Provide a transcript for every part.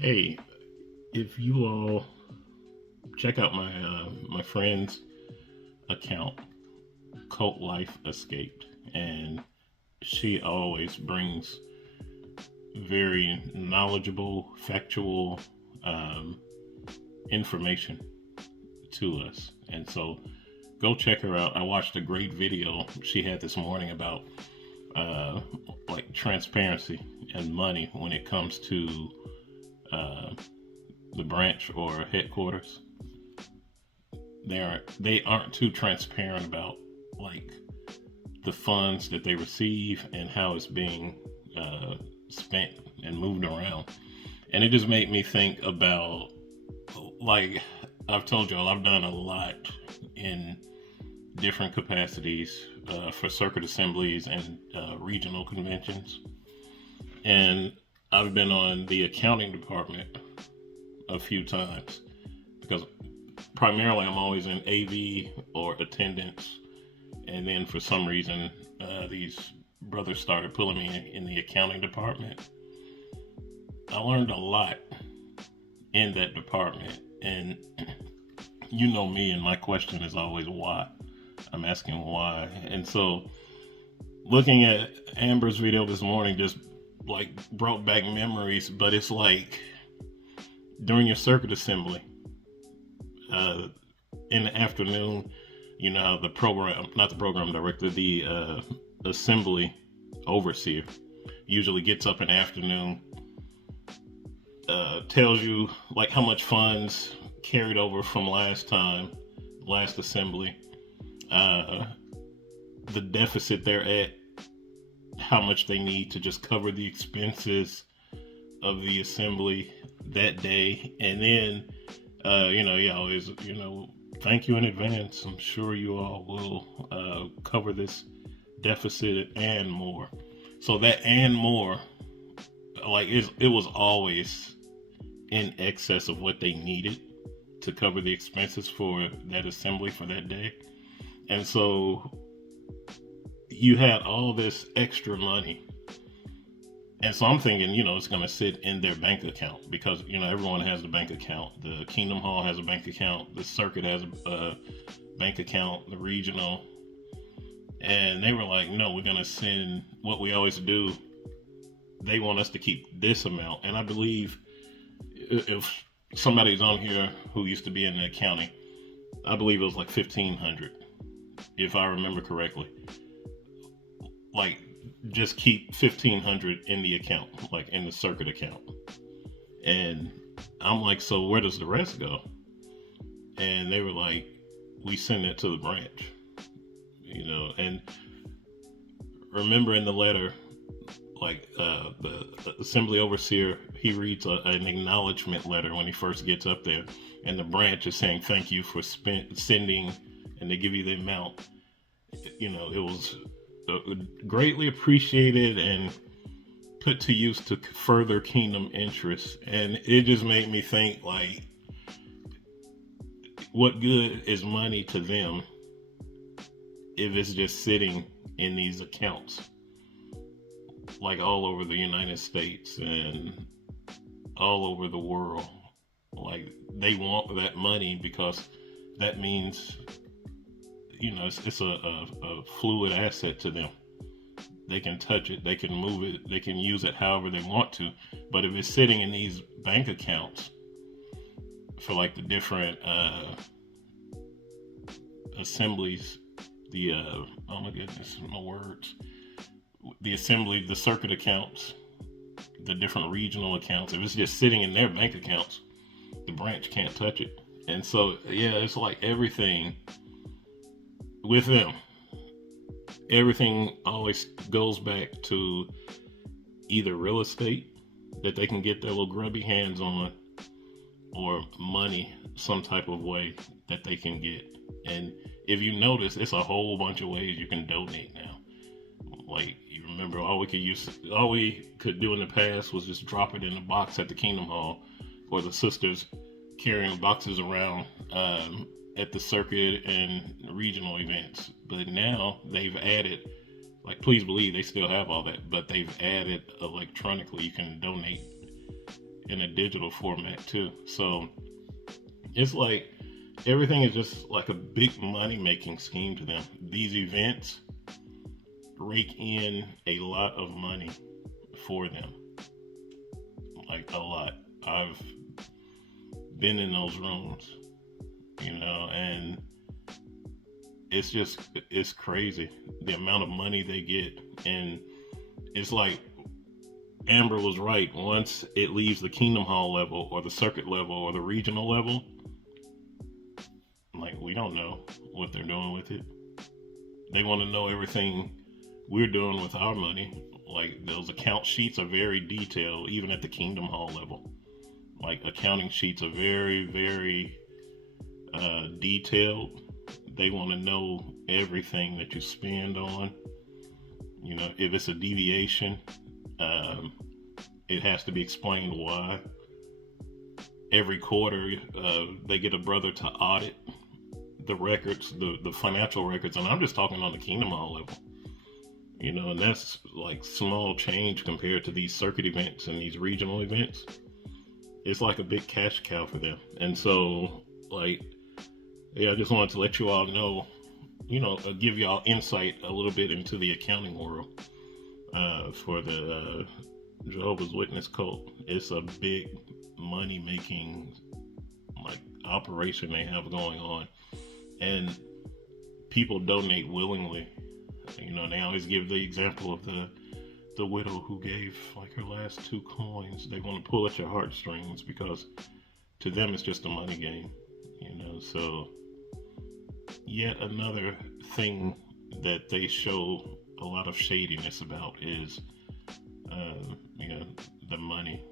Hey, if you all check out my friend's account, Cult Life Escaped, and she always brings very knowledgeable, factual um, information to us. And so go check her out. I watched a great video she had this morning about uh, like transparency and money when it comes to uh, the branch or headquarters. They aren't too transparent about like the funds that they receive and how it's being uh, spent and moved around. And it just made me think about, like, I've told y'all, I've done a lot in different capacities for circuit assemblies and regional conventions. And I've been on the accounting department a few times because primarily I'm always in AV or attendance. And then for some reason, these brothers started pulling me in the accounting department. I learned a lot in that department. And you know me, and my question is always why. I'm asking why. And so looking at Amber's video this morning just like brought back memories, but it's like during your circuit assembly, uh, in the afternoon, you know how the program, not the program director, the assembly overseer usually gets up in the afternoon, tells you like how much funds carried over from last assembly, uh, the deficit they're at, how much they need to just cover the expenses of the assembly that day, and then you always, thank you in advance. I'm sure you all will cover this deficit and more. So that and more, like it was always in excess of what they needed to cover the expenses for that assembly for that day. And so you had all this extra money. And so I'm thinking, it's going to sit in their bank account because, everyone has a bank account. The Kingdom Hall has a bank account. The circuit has a bank account, the regional. And they were like, no, we're going to send what we always do. They want us to keep this amount. And I believe if somebody's on here who used to be in the accounting, I believe it was like 1,500, if I remember correctly. Like, just keep 1,500 in the account, like in the circuit account. And I'm like, so where does the rest go? And they were like, we send it to the branch, and remember in the letter, like the assembly overseer, he reads an acknowledgement letter when he first gets up there, and the branch is saying thank you for sending, and they give you the amount. It was greatly appreciated and put to use to further kingdom interests. And it just made me think, like, what good is money to them if it's just sitting in these accounts, like all over the United States and all over the world? Like, they want that money because that means, it's a fluid asset to them. They can touch it, they can move it, they can use it however they want to. But if it's sitting in these bank accounts for like the different assemblies, the oh my goodness, my words, the assembly, the circuit accounts, the different regional accounts, if it's just sitting in their bank accounts, the branch can't touch it. And so, yeah, it's like everything with them, everything always goes back to either real estate that they can get their little grubby hands on, or money some type of way that they can get. And if you notice, it's a whole bunch of ways you can donate now. Like, you remember, all we could do in the past was just drop it in a box at the Kingdom Hall, or the sisters carrying boxes around at the circuit and regional events. But now they've added, like, please believe they still have all that, but they've added electronically. You can donate in a digital format too. So it's like everything is just like a big money making scheme to them. These events rake in a lot of money for them, like a lot. I've been in those rooms, and it's crazy the amount of money they get. And it's like Amber was right. Once it leaves the Kingdom Hall level or the circuit level or the regional level, like, we don't know what they're doing with it. They want to know everything we're doing with our money. Like, those account sheets are very detailed, even at the Kingdom Hall level. Like, accounting sheets are very, very detailed. They want to know everything that you spend on. If it's a deviation, it has to be explained why. Every quarter, they get a brother to audit the records, the financial records, and I'm just talking on the Kingdom Hall level. And that's like small change compared to these circuit events and these regional events. It's like a big cash cow for them. And so, like, yeah, I just wanted to let you all know, give y'all insight a little bit into the accounting world for the Jehovah's Witness cult. It's a big money making, like, operation they have going on, and people donate willingly. They always give the example of the widow who gave like her last 2 coins. They want to pull at your heartstrings because to them it's just a money game. So yet another thing that they show a lot of shadiness about is the money.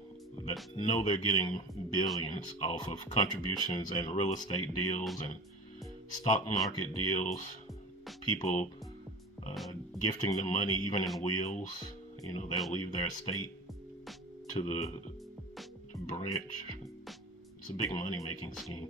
That know they're getting billions off of contributions and real estate deals and stock market deals. People gifting them money even in wills. They'll leave their estate to the branch. It's a big money making scheme.